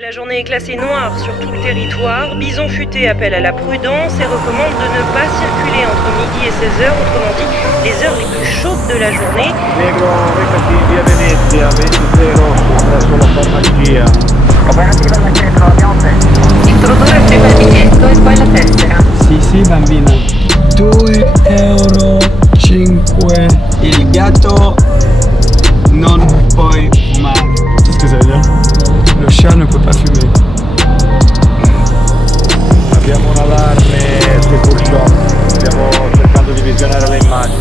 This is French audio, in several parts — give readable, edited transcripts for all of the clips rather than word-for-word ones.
La journée est classée noire sur tout le territoire. Bison Futé appelle à la prudence et recommande de ne pas circuler entre midi et 16h, autrement dit les heures les plus chaudes de la journée. Negro, recati via Venezia, 20 sulla farmacia. Operativa da centro, abbiamo preso. Introdurre prima il biglietto e poi la tessera. Sì, bambina. 2,5 €. Il gatto non puoi fumare. C'est ce que ça veut dire? Le chat ne peut pas fumer. Abbiamo un allarme Secure Shop, stiamo cercando di visionare le immagini.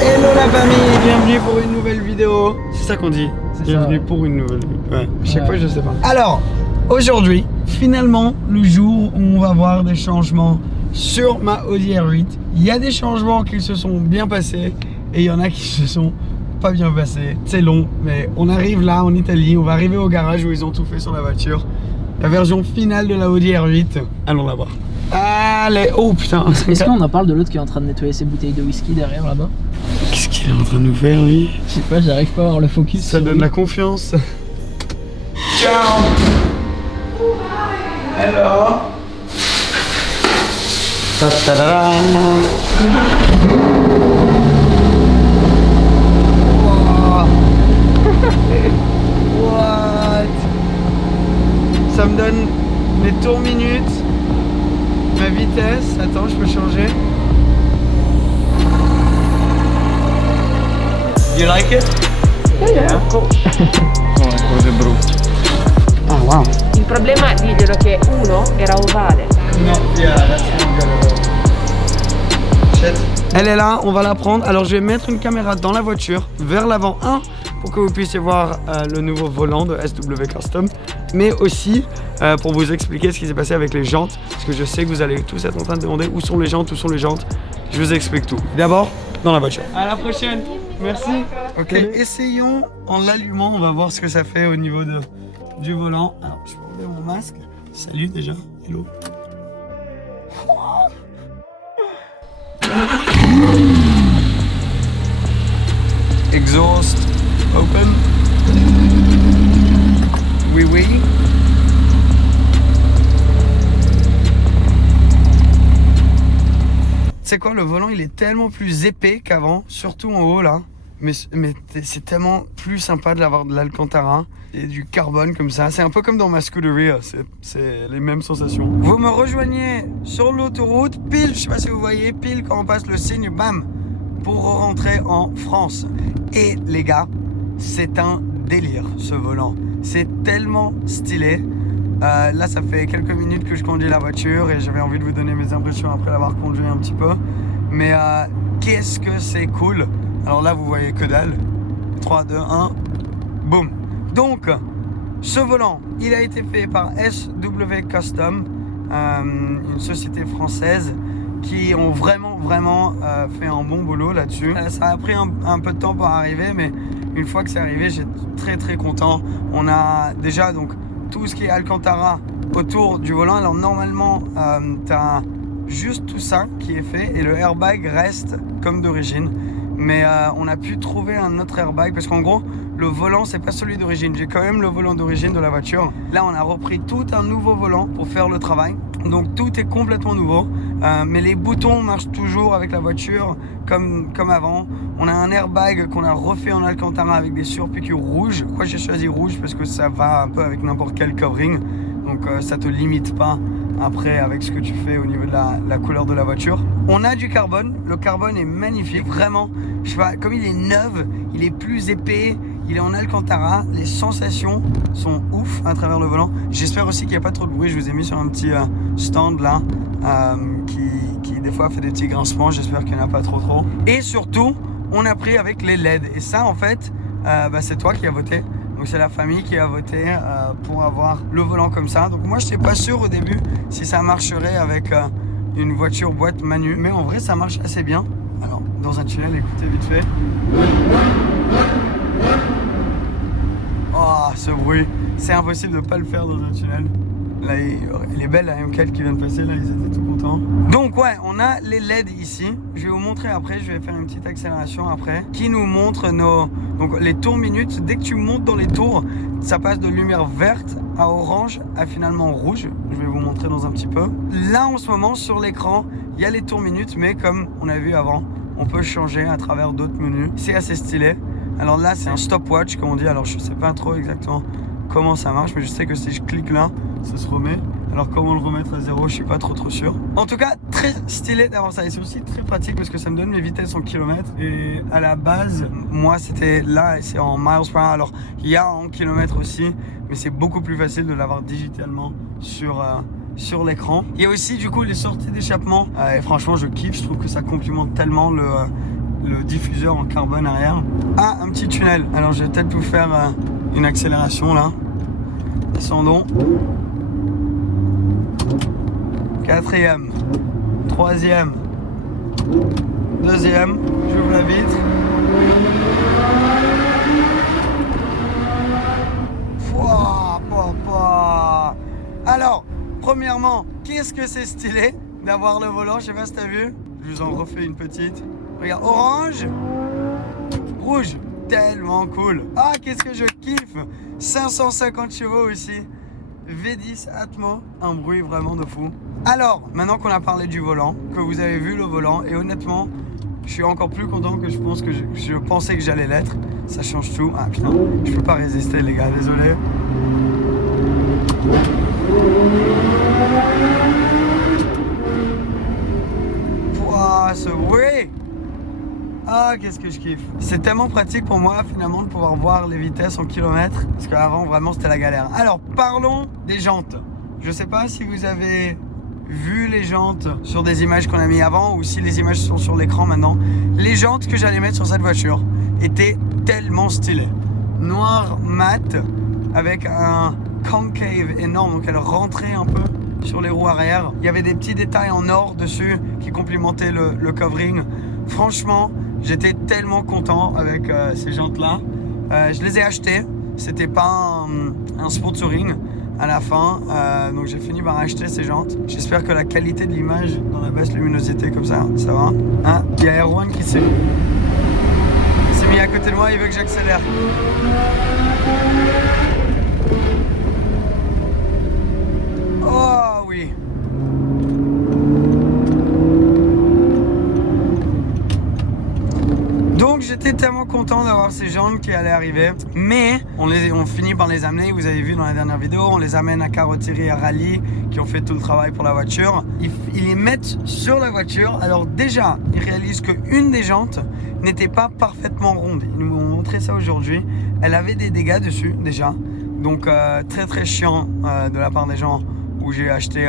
Hello la famille, bienvenue pour une nouvelle vidéo. C'est ça qu'on dit? Bienvenue pour une nouvelle vidéo. Ouais, chaque fois je sais pas. Alors, aujourd'hui, finalement, le jour où on va voir des changements sur ma Audi R8. Il y a des changements qui se sont bien passés et il y en a qui se sont pas bien passés. C'est long, mais on arrive là en Italie, on va arriver au garage où ils ont tout fait sur la voiture. La version finale de la Audi R8, allons la voir. Allez, oh putain. Est-ce qu'on en parle de l'autre qui est en train de nettoyer ses bouteilles de whisky derrière là-bas? Qu'est-ce qu'il est en train de nous faire lui? Je sais pas, j'arrive pas à avoir le focus. Ça donne la confiance. Ciao. Hello. Ta-ta-da-da. What? Ça me donne mes tours minutes, ma vitesse. Attends, je peux changer. You like it? Yeah. Cose brutte. Oh wow. Il problema diglielo che uno era ovale. No, yeah, that's not good at all. Shit. Elle est là, on va la prendre. Alors je vais mettre une caméra dans la voiture, vers l'avant 1, pour que vous puissiez voir le nouveau volant de SW Custom, mais aussi pour vous expliquer ce qui s'est passé avec les jantes, parce que je sais que vous allez tous être en train de demander où sont les jantes, Je vous explique tout. D'abord, dans la voiture. À la prochaine. Merci. Ok, essayons en l'allumant, on va voir ce que ça fait au niveau du volant. Alors, je vais enlever mon masque. Salut déjà. Hello. Exhaust open. Oui. C'est quoi, le volant il est tellement plus épais qu'avant, surtout en haut là. Mais c'est tellement plus sympa de l'avoir de l'Alcantara et du carbone comme ça. C'est un peu comme dans ma Scuderia, c'est les mêmes sensations. Vous me rejoignez sur l'autoroute, pile, je sais pas si vous voyez, pile quand on passe le signe, bam, pour rentrer en France. Et les gars, c'est un délire ce volant. C'est tellement stylé. Là, ça fait quelques minutes que je conduis la voiture et j'avais envie de vous donner mes impressions après l'avoir conduit un petit peu. Mais qu'est-ce que c'est cool! Alors là, vous voyez que dalle. 3, 2, 1, boum! Donc, ce volant, il a été fait par SW Custom, une société française qui ont vraiment fait un bon boulot là-dessus. Ça a pris un peu de temps pour arriver, mais une fois que c'est arrivé, j'étais très content. On a déjà donc tout ce qui est Alcantara autour du volant. Alors normalement, tu as juste tout ça qui est fait et le airbag reste comme d'origine. Mais on a pu trouver un autre airbag parce qu'en gros, le volant, c'est pas celui d'origine. J'ai quand même le volant d'origine de la voiture. Là, on a repris tout un nouveau volant pour faire le travail. Donc tout est complètement nouveau. Mais les boutons marchent toujours avec la voiture comme avant. On a un airbag qu'on a refait en Alcantara avec des surpiqûres rouges. Pourquoi j'ai choisi rouge? Parce que ça va un peu avec n'importe quel covering. Donc ça te limite pas après avec ce que tu fais au niveau de la couleur de la voiture. On a du carbone. Le carbone est magnifique. Vraiment, je sais pas, comme il est neuf, il est plus épais. Il est en Alcantara, les sensations sont ouf à travers le volant. J'espère aussi qu'il n'y a pas trop de bruit. Je vous ai mis sur un petit stand là qui des fois fait des petits grincements. J'espère qu'il n'y en a pas trop. Et surtout, on a pris avec les LED. Et ça, en fait, c'est toi qui as voté. Donc c'est la famille qui a voté pour avoir le volant comme ça. Donc moi, je n'étais pas sûr au début si ça marcherait avec une voiture boîte manu. Mais en vrai, ça marche assez bien. Alors, dans un tunnel, écoutez vite fait. Oh, ce bruit, c'est impossible de ne pas le faire dans un tunnel. Là, il est belle la M4 qui vient de passer, là, ils étaient tout contents. Donc ouais, on a les LED ici. Je vais vous montrer après, je vais faire une petite accélération après, qui nous montre donc les tours minutes. Dès que tu montes dans les tours, ça passe de lumière verte à orange à finalement rouge. Je vais vous montrer dans un petit peu. Là, en ce moment, sur l'écran, il y a les tours minutes, mais comme on a vu avant, on peut changer à travers d'autres menus. C'est assez stylé. Alors là, c'est un stopwatch, comme on dit. Alors, je sais pas trop exactement comment ça marche, mais je sais que si je clique là, ça se remet. Alors comment le remettre à 0, je suis pas trop sûr. En tout cas, très stylé d'avoir ça. Et c'est aussi très pratique parce que ça me donne mes vitesses en kilomètres. Et à la base, moi c'était là et c'est en miles par hour. Alors il y a en kilomètres aussi, mais c'est beaucoup plus facile de l'avoir digitalement sur l'écran. Il y a aussi du coup les sorties d'échappement. Et franchement, je kiffe. Je trouve que ça complimente tellement le diffuseur en carbone arrière. Ah, un petit tunnel. Alors je vais peut-être vous faire une accélération là. Descendons. 4e, 3e, 2e, j'ouvre la vitre. Alors, premièrement, qu'est-ce que c'est stylé d'avoir le volant, je sais pas si t'as vu. Je vous en refais une petite. Regarde, orange, rouge, tellement cool. Ah, qu'est-ce que je kiffe. 550 chevaux aussi. V10 Atmo, un bruit vraiment de fou. Alors, maintenant qu'on a parlé du volant, que vous avez vu le volant, et honnêtement, je suis encore plus content que je pensais que j'allais l'être. Ça change tout. Ah putain, je peux pas résister les gars, désolé. Wouah, ce bruit! Ah, qu'est-ce que je kiffe. C'est tellement pratique pour moi finalement de pouvoir voir les vitesses en kilomètres. Parce qu'avant vraiment c'était la galère. Alors parlons des jantes. Je sais pas si vous avez vu les jantes sur des images qu'on a mis avant ou si les images sont sur l'écran maintenant. Les jantes que j'allais mettre sur cette voiture étaient tellement stylées. Noir mat avec un concave énorme. Donc elle rentrait un peu sur les roues arrière. Il y avait des petits détails en or dessus qui complémentaient le covering. Franchement, j'étais tellement content avec ces jantes-là. Je les ai achetées. C'était pas un sponsoring à la fin. Donc j'ai fini par acheter ces jantes. J'espère que la qualité de l'image dans la basse luminosité comme ça va. Hein, il y a Erwan qui s'est mis à côté de moi, il veut que j'accélère. Oh oui. Donc j'étais tellement content d'avoir ces jantes qui allaient arriver. Mais on finit par les amener. Vous avez vu dans la dernière vidéo, on les amène à carrosserie à Rally qui ont fait tout le travail pour la voiture. Ils les mettent sur la voiture. Alors déjà, ils réalisent qu'une des jantes n'était pas parfaitement ronde. Ils nous ont montré ça aujourd'hui. Elle avait des dégâts dessus déjà. Donc très très chiant de la part des gens où j'ai acheté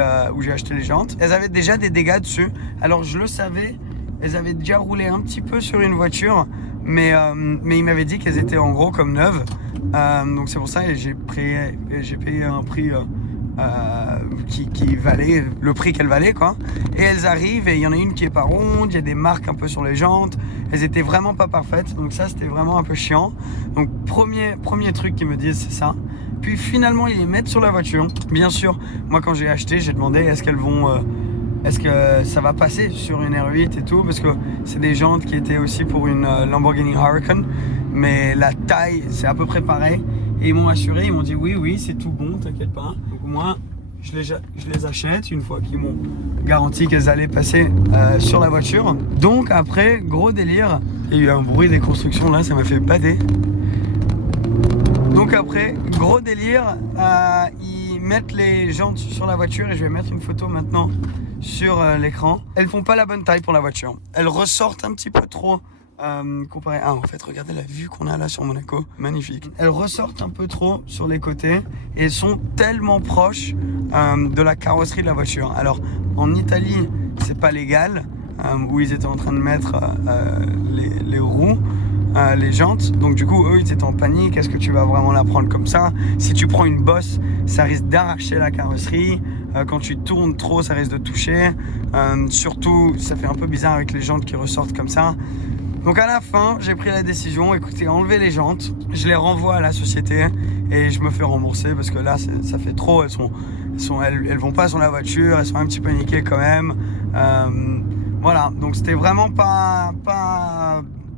les jantes. Elles avaient déjà des dégâts dessus. Alors je le savais. Elles avaient déjà roulé un petit peu sur une voiture, mais ils m'avaient dit qu'elles étaient en gros comme neuves. Donc c'est pour ça que j'ai payé un prix qui valait le prix qu'elles valaient quoi. Et elles arrivent et il y en a une qui est pas ronde, il y a des marques un peu sur les jantes. Elles étaient vraiment pas parfaites, donc ça c'était vraiment un peu chiant. Donc premier truc qu'ils me disent c'est ça. Puis finalement ils les mettent sur la voiture. Bien sûr, moi quand j'ai acheté, j'ai demandé est-ce que ça va passer sur une R8 et tout, parce que c'est des jantes qui étaient aussi pour une Lamborghini Huracan, mais la taille c'est à peu près pareil. Et ils m'ont assuré, ils m'ont dit oui c'est tout bon, t'inquiète pas. Donc moi je les achète une fois qu'ils m'ont garanti qu'elles allaient passer sur la voiture. Donc après, gros délire, il y a eu un bruit des constructions là, ça m'a fait bader. Donc après, gros délire, ils mettent les jantes sur la voiture et je vais mettre une photo maintenant sur l'écran. Elles font pas la bonne taille pour la voiture. Elles ressortent un petit peu trop comparé. Ah, en fait, regardez la vue qu'on a là sur Monaco, magnifique. Elles ressortent un peu trop sur les côtés et elles sont tellement proches de la carrosserie de la voiture. Alors, en Italie, c'est pas légal, où ils étaient en train de mettre les roues. Les jantes, donc du coup eux ils étaient en panique, est-ce que tu vas vraiment la prendre comme ça? Si tu prends une bosse, ça risque d'arracher la carrosserie, quand tu tournes trop ça risque de toucher, surtout ça fait un peu bizarre avec les jantes qui ressortent comme ça. Donc à la fin, j'ai pris la décision, écoutez, enlever les jantes, je les renvoie à la société et je me fais rembourser parce que là, ça fait trop, elles vont pas sur la voiture, elles sont un petit peu niquées quand même. Voilà, donc c'était vraiment pas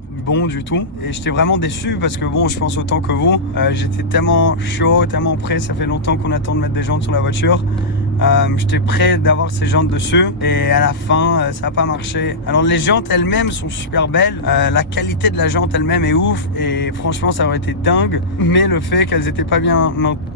bon du tout et j'étais vraiment déçu parce que bon, je pense autant que vous, j'étais tellement chaud, tellement prêt, ça fait longtemps qu'on attend de mettre des jantes sur la voiture. J'étais prêt d'avoir ces jantes dessus et à la fin ça n'a pas marché. Alors les jantes elles-mêmes sont super belles, la qualité de la jante elle-même est ouf et franchement ça aurait été dingue, mais le fait qu'elles n'étaient pas bien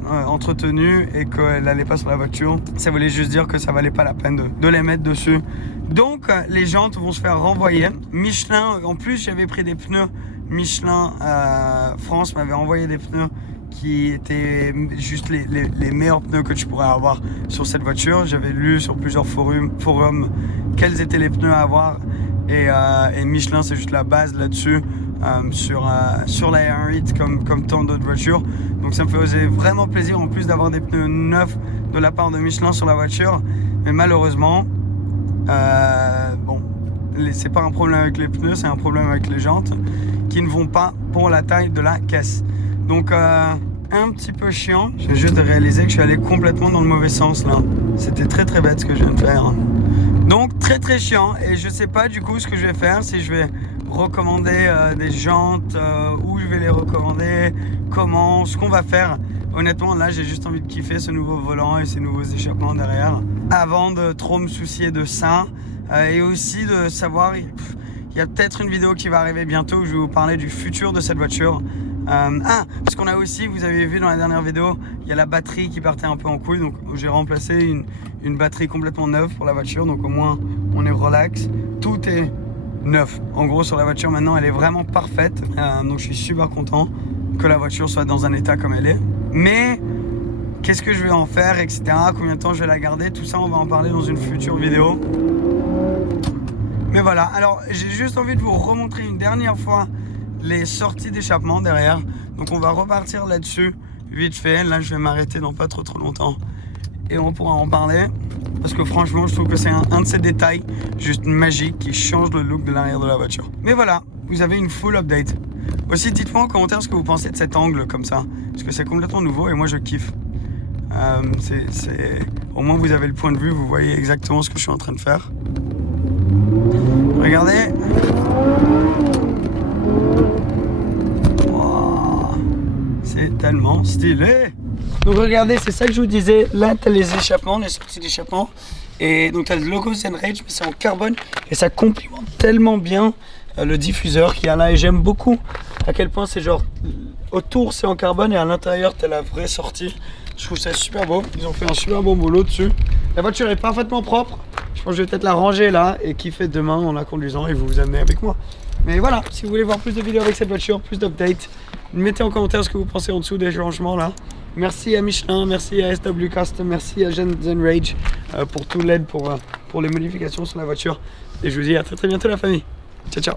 entretenues et qu'elles n'allaient pas sur la voiture, ça voulait juste dire que ça valait pas la peine de les mettre dessus. Donc les jantes vont se faire renvoyer. Michelin, en plus j'avais pris des pneus Michelin, France m'avait envoyé des pneus qui étaient juste les meilleurs pneus que tu pourrais avoir sur cette voiture. J'avais lu sur plusieurs forums quels étaient les pneus à avoir et Michelin c'est juste la base là-dessus sur la R8 comme tant d'autres voitures. Donc ça me faisait vraiment plaisir en plus d'avoir des pneus neufs de la part de Michelin sur la voiture. Mais malheureusement, bon, c'est pas un problème avec les pneus, c'est un problème avec les jantes qui ne vont pas pour la taille de la caisse. Donc un petit peu chiant. J'ai juste réalisé que je suis allé complètement dans le mauvais sens là. C'était très très bête ce que je viens de faire. Donc très très chiant et je sais pas du coup ce que je vais faire, si je vais recommander des jantes, où je vais les recommander, comment, ce qu'on va faire. Honnêtement là j'ai juste envie de kiffer ce nouveau volant et ces nouveaux échappements derrière avant de trop me soucier de ça et aussi de savoir, il y a peut-être une vidéo qui va arriver bientôt où je vais vous parler du futur de cette voiture. Parce qu'on a aussi, vous avez vu dans la dernière vidéo, il y a la batterie qui partait un peu en couille, donc j'ai remplacé une batterie complètement neuve pour la voiture, donc au moins on est relax, tout est neuf. En gros sur la voiture maintenant elle est vraiment parfaite, donc je suis super content que la voiture soit dans un état comme elle est. Mais qu'est-ce que je vais en faire, etc. Combien de temps je vais la garder, tout ça on va en parler dans une future vidéo. Mais voilà, alors j'ai juste envie de vous remontrer une dernière fois les sorties d'échappement derrière. Donc on va repartir là-dessus vite fait. Là je vais m'arrêter dans pas trop longtemps et on pourra en parler parce que franchement je trouve que c'est un de ces détails juste magiques qui change le look de l'arrière de la voiture. Mais voilà, vous avez une full update. Aussi dites-moi en commentaire ce que vous pensez de cet angle comme ça, parce que c'est complètement nouveau et moi je kiffe. Au moins vous avez le point de vue, vous voyez exactement ce que je suis en train de faire. Regardez. C'est tellement stylé. Donc regardez, c'est ça que je vous disais. Là, tu as les échappements, les sorties d'échappement. Et donc tu as le logo Zenrage, mais c'est en carbone. Et ça complimente tellement bien le diffuseur qu'il y a là. Et j'aime beaucoup à quel point c'est genre autour c'est en carbone et à l'intérieur tu as la vraie sortie. Je trouve ça super beau. Ils ont fait un super bon boulot dessus. La voiture est parfaitement propre. Je pense que je vais peut-être la ranger là et kiffer demain en la conduisant et vous amener avec moi. Mais voilà, si vous voulez voir plus de vidéos avec cette voiture, plus d'updates, mettez en commentaire ce que vous pensez en dessous des changements là. Merci à Michelin, merci à SW Custom, merci à Zenrage pour tout l'aide pour les modifications sur la voiture. Et je vous dis à très bientôt la famille. Ciao ciao.